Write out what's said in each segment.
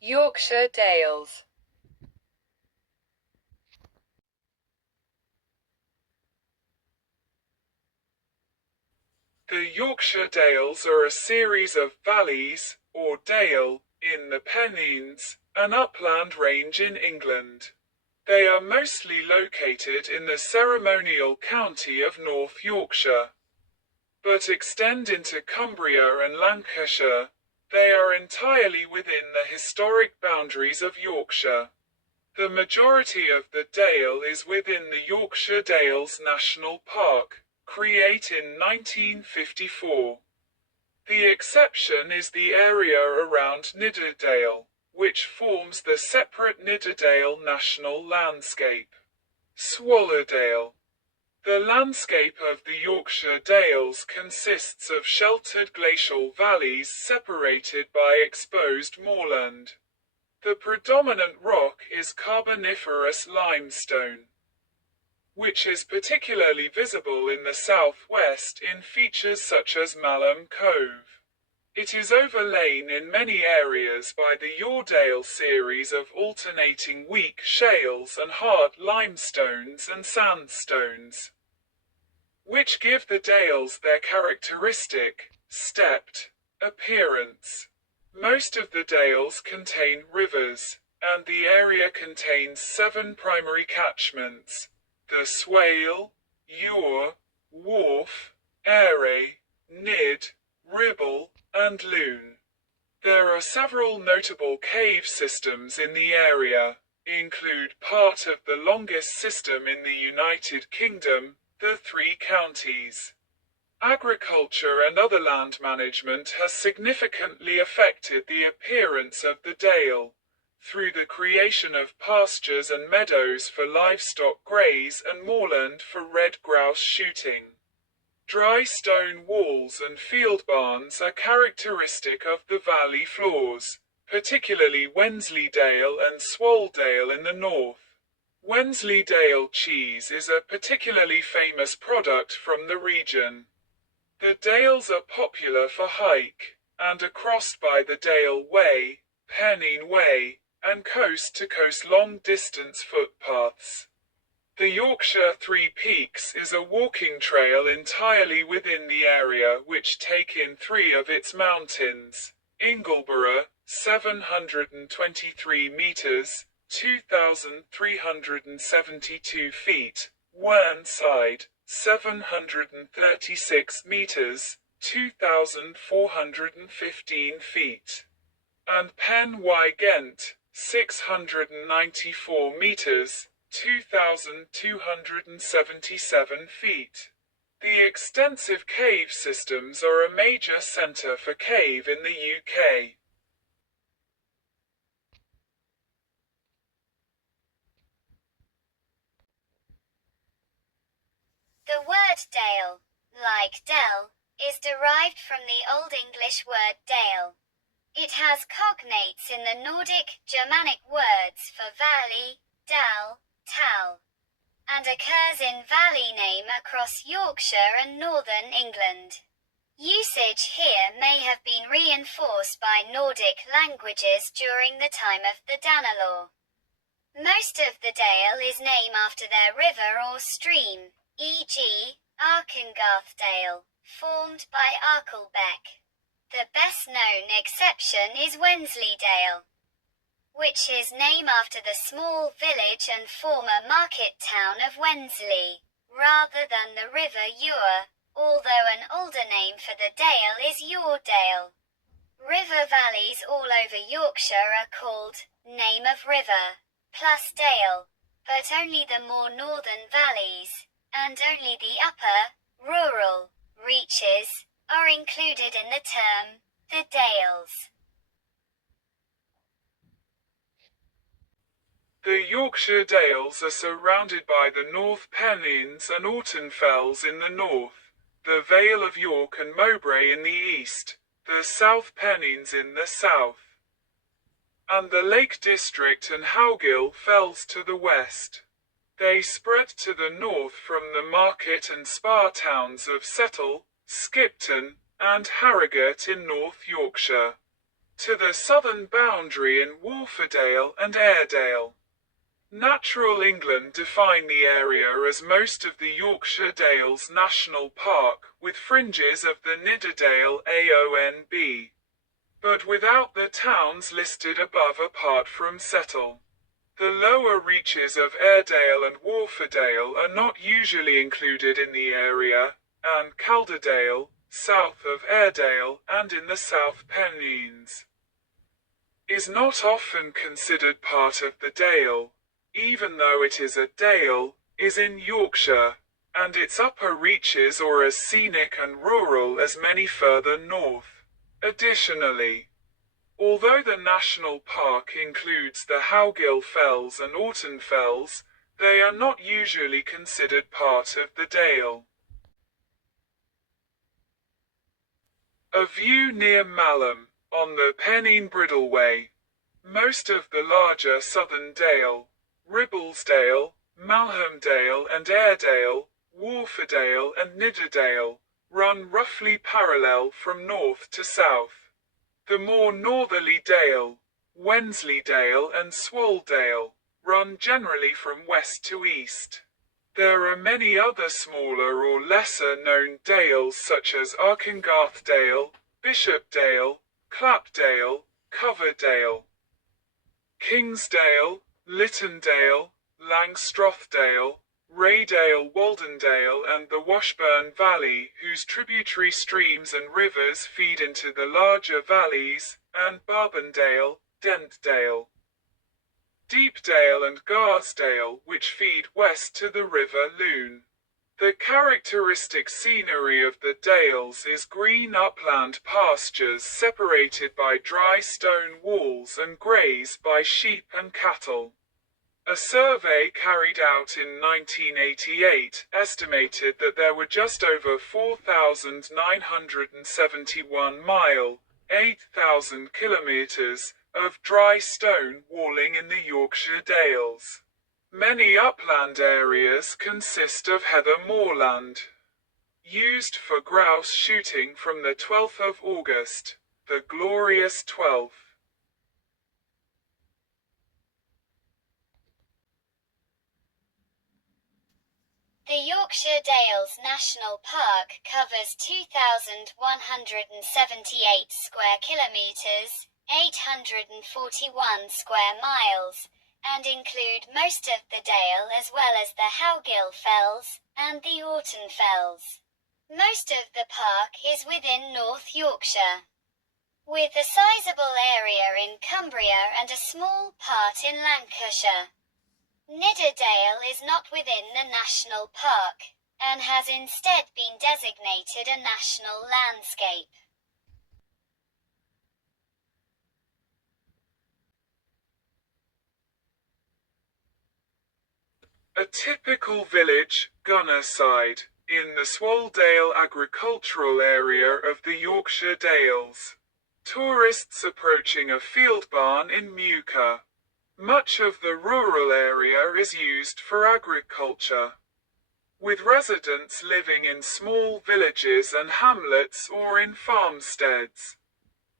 Yorkshire Dales. The Yorkshire Dales are a series of valleys, or dale, in the Pennines, an upland range in England. They are mostly located in the ceremonial county of North Yorkshire, but extend into Cumbria and Lancashire. They are entirely within the historic boundaries of Yorkshire. The majority of the dale is within the Yorkshire Dales National Park, created in 1954. The exception is the area around Nidderdale, which forms the separate Nidderdale National Landscape. Swallowdale. The landscape of the Yorkshire Dales consists of sheltered glacial valleys separated by exposed moorland. The predominant rock is Carboniferous limestone, which is particularly visible in the southwest in features such as Malham Cove. It is overlain in many areas by the Yoredale series of alternating weak shales and hard limestones and sandstones, which give the dales their characteristic, stepped, appearance. Most of the dales contain rivers, and the area contains 7 primary catchments: the Swale, Ure, Wharfe, Aire, Nid, Ribble, and Lune. There are several notable cave systems in the area, include part of the longest system in the United Kingdom, the Three Counties. Agriculture and other land management has significantly affected the appearance of the dale, through the creation of pastures and meadows for livestock graze and moorland for red grouse shooting. Dry stone walls and field barns are characteristic of the valley floors, particularly Wensleydale and Swalldale in the north. Wensleydale cheese is a particularly famous product from the region. The dales are popular for hike, and are crossed by the Dale Way, Pennine Way, and coast-to-coast long-distance footpaths. The Yorkshire Three Peaks is a walking trail entirely within the area which take in 3 of its mountains: Ingleborough, 723 metres, 2,372 feet, Whernside, 736 metres, 2,415 feet, and Pen y Ghent, 694 metres, 2,277 feet. The extensive cave systems are a major centre for cave in the UK. The word dale, like dell, is derived from the Old English word dale. It has cognates in the Nordic, Germanic words for valley, dal, tal, and occurs in valley name across Yorkshire and northern England. Usage here may have been reinforced by Nordic languages during the time of the Danelaw. Most of the dale is named after their river or stream, e.g., Arkengarthdale, formed by Arklebeck. The best-known exception is Wensleydale, which is named after the small village and former market town of Wensley, rather than the river Ure, although an older name for the dale is Yoredale. River valleys all over Yorkshire are called name of river, plus dale, but only the more northern valleys, and only the upper, rural, reaches, are included in the term, the Dales. The Yorkshire Dales are surrounded by the North Pennines and Orton Fells in the north, the Vale of York and Mowbray in the east, the South Pennines in the south, and the Lake District and Howgill Fells to the west. They spread to the north from the market and spa towns of Settle, Skipton, and Harrogate in North Yorkshire. to the southern boundary in Wharfedale and Airedale. Natural England define the area as most of the Yorkshire Dales National Park, with fringes of the Nidderdale AONB, but without the towns listed above apart from Settle. The lower reaches of Airedale and Wharfedale are not usually included in the area, and Calderdale, south of Airedale and in the South Pennines, is not often considered part of the Dale, even though it is a dale, is in Yorkshire, and its upper reaches are as scenic and rural as many further north. Additionally, although the national park includes the Howgill Fells and Orton Fells, they are not usually considered part of the Dale. A view near Malham, on the Pennine Bridleway. Most of the larger southern Dale, Ribblesdale, Malhamdale and Airedale, Wharfedale and Nidderdale, run roughly parallel from north to south. The more northerly Dale, Wensleydale and Swoldale, run generally from west to east. There are many other smaller or lesser-known dales such as Arkengarthdale, Bishopdale, Clapdale, Coverdale, Kingsdale, Littondale, Langstrothdale, Raydale, Waldendale and the Washburn Valley, whose tributary streams and rivers feed into the larger valleys, and Barbendale, Dentdale, Deepdale and Garsdale, which feed west to the River Lune. The characteristic scenery of the Dales is green upland pastures separated by dry stone walls and grazed by sheep and cattle. A survey carried out in 1988 estimated that there were just over 4,971 miles, 8,000 kilometers, of dry stone walling in the Yorkshire Dales. Many upland areas consist of heather moorland, used for grouse shooting from the 12th of August, the glorious 12th. The Yorkshire Dales National Park covers 2,178 square kilometres, 841 square miles, and include most of the Dale as well as the Howgill Fells and the Orton Fells. Most of the park is within North Yorkshire, with a sizable area in Cumbria and a small part in Lancashire. Nidderdale is not within the national park, and has instead been designated a national landscape. A typical village, Gunnerside, in the Swoldale agricultural area of the Yorkshire Dales. Tourists approaching a field barn in Meuchar. Much of the rural area is used for agriculture, with residents living in small villages and hamlets or in farmsteads.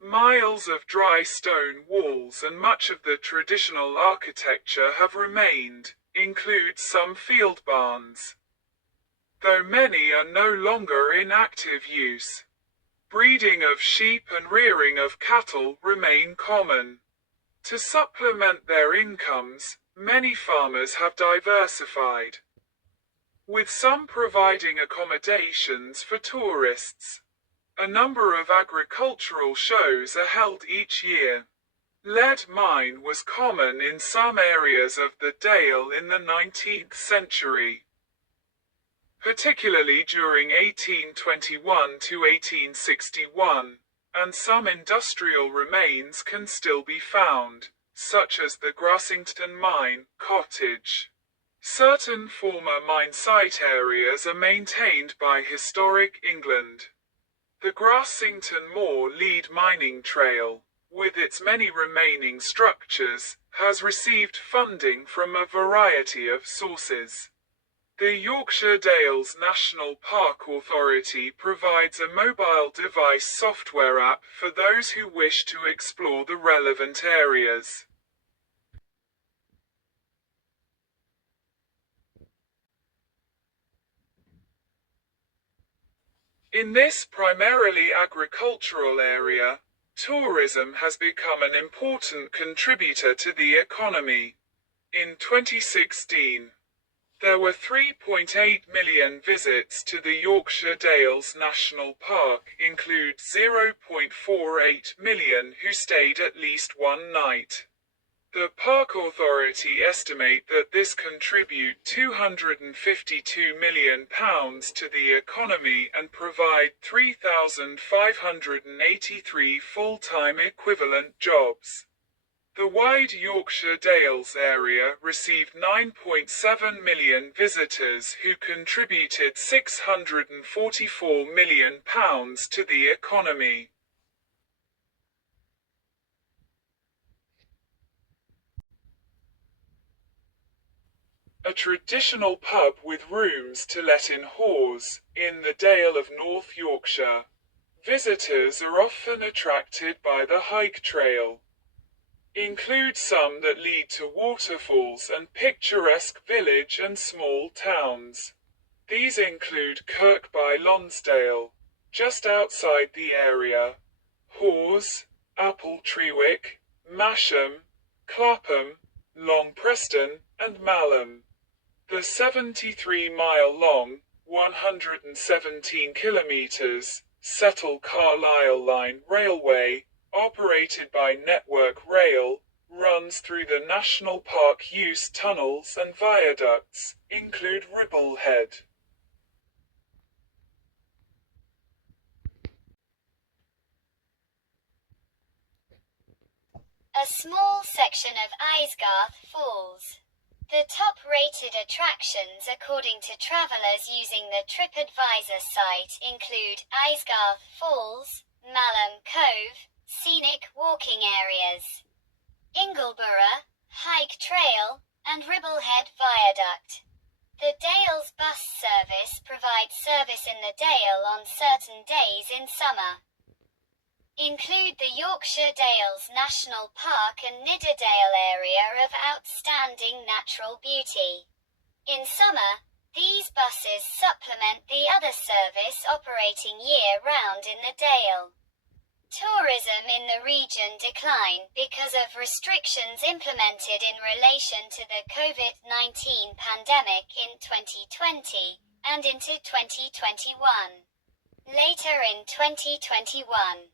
Miles of dry stone walls and much of the traditional architecture have remained, include some field barns, though many are no longer in active use. Breeding of sheep and rearing of cattle remain common. To supplement their incomes, many farmers have diversified, with some providing accommodations for tourists. A number of agricultural shows are held each year. Lead mine was common in some areas of the Dale in the 19th century, particularly during 1821 to 1861. And some industrial remains can still be found, such as the Grassington Mine, Cottage. Certain former mine site areas are maintained by Historic England. The Grassington Moor Lead Mining Trail, with its many remaining structures, has received funding from a variety of sources. The Yorkshire Dales National Park Authority provides a mobile device software app for those who wish to explore the relevant areas. In this primarily agricultural area, tourism has become an important contributor to the economy. In 2016, there were 3.8 million visits to the Yorkshire Dales National Park, include 0.48 million who stayed at least one night. The Park Authority estimate that this contribute £252 million to the economy and provide 3,583 full-time equivalent jobs. The wide Yorkshire Dales area received 9.7 million visitors who contributed £644 million to the economy. A traditional pub with rooms to let in Hawes, in the Dale of North Yorkshire. Visitors are often attracted by the hike trail. Include some that lead to waterfalls and picturesque village and small towns. These include Kirk by Lonsdale, just outside the area, Hawes, Appletreewick, Masham, Clapham, Long Preston, and Malham. The 73-mile-long, 117 kilometers, Settle Carlisle Line Railway, operated by Network Rail, runs through the national park. Use tunnels and viaducts, include Ribblehead. A small section of Aysgarth Falls. The top-rated attractions according to travellers using the TripAdvisor site include Aysgarth Falls, Malham Cove, scenic walking areas, Ingleborough, Hike Trail, and Ribblehead Viaduct. The Dales bus service provides service in the Dale on certain days in summer. Include the Yorkshire Dales National Park and Nidderdale area of outstanding natural beauty. In summer, these buses supplement the other service operating year-round in the Dale. Tourism in the region declined because of restrictions implemented in relation to the COVID-19 pandemic in 2020 and into 2021. Later in 2021,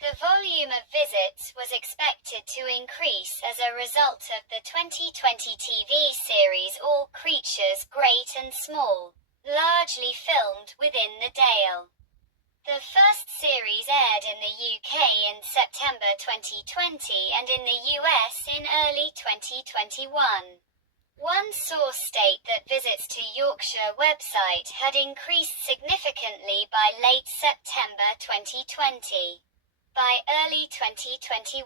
the volume of visits was expected to increase as a result of the 2020 TV series All Creatures Great and Small, largely filmed within the Dale. The first series aired in the UK in September 2020 and in the US in early 2021. One source stated that visits to Yorkshire website had increased significantly by late September 2020. By early 2021,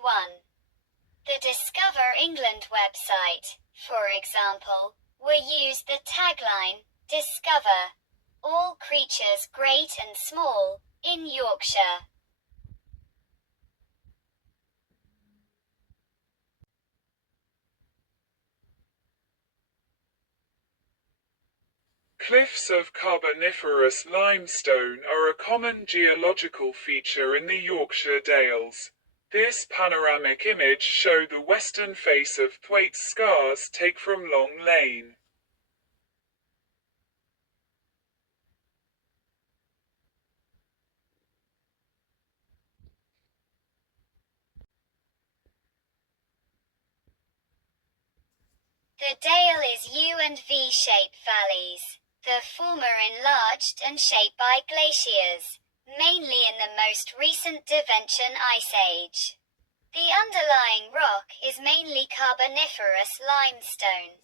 the Discover England website, for example, used the tagline, Discover all creatures great and small, in Yorkshire. Cliffs of Carboniferous limestone are a common geological feature in the Yorkshire Dales. This panoramic image shows the western face of Thwaites Scars take from Long Lane. The Dale is U and V-shaped valleys, the former enlarged and shaped by glaciers, mainly in the most recent Devention Ice Age. The underlying rock is mainly Carboniferous limestone,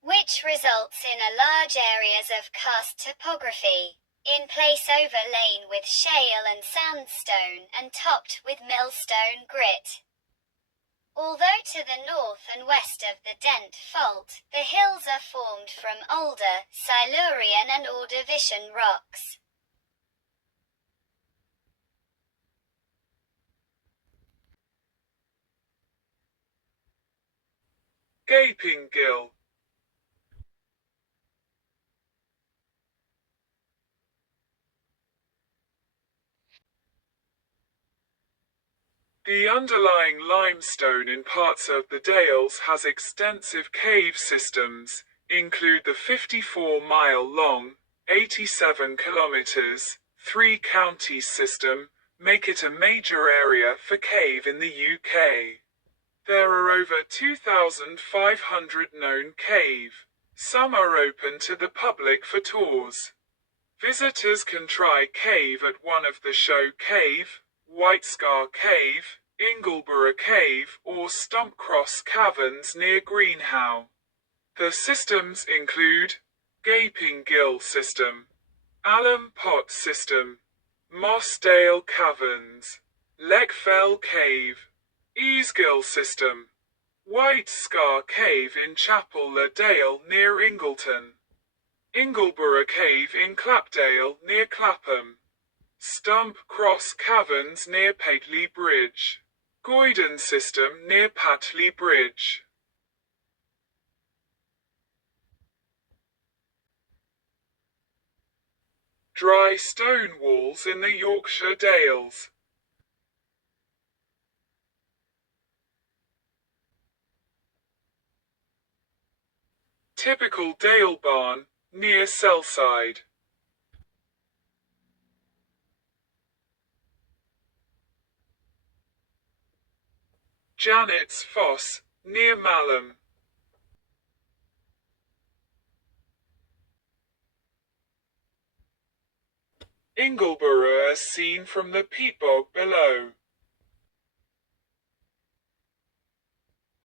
which results in large areas of karst topography, in place overlain with shale and sandstone and topped with millstone grit. Although to the north and west of the Dent Fault, the hills are formed from older, Silurian and Ordovician rocks. Gaping gill. The underlying limestone in parts of the Dales has extensive cave systems, include the 54-mile-long, 87 kilometers, 3-counties system, make it a major area for cave in the UK. There are over 2,500 known cave. Some are open to the public for tours. Visitors can try cave at one of the Show Cave, White Scar Cave, Ingleborough Cave or Stump Cross Caverns near Greenhow. The systems include Gaping Gill System, Alum Pot System, Mossdale Caverns, Leckfell Cave, Easgill System, White Scar Cave in Chapel-le-Dale near Ingleton, Ingleborough Cave in Clapdale near Clapham, Stump Cross Caverns near Pateley Bridge, Goyden System near Patley Bridge. Dry stone walls in the Yorkshire Dales. Typical Dale barn, near Sellside. Janet's Foss, near Malham. Ingleborough as seen from the peat bog below.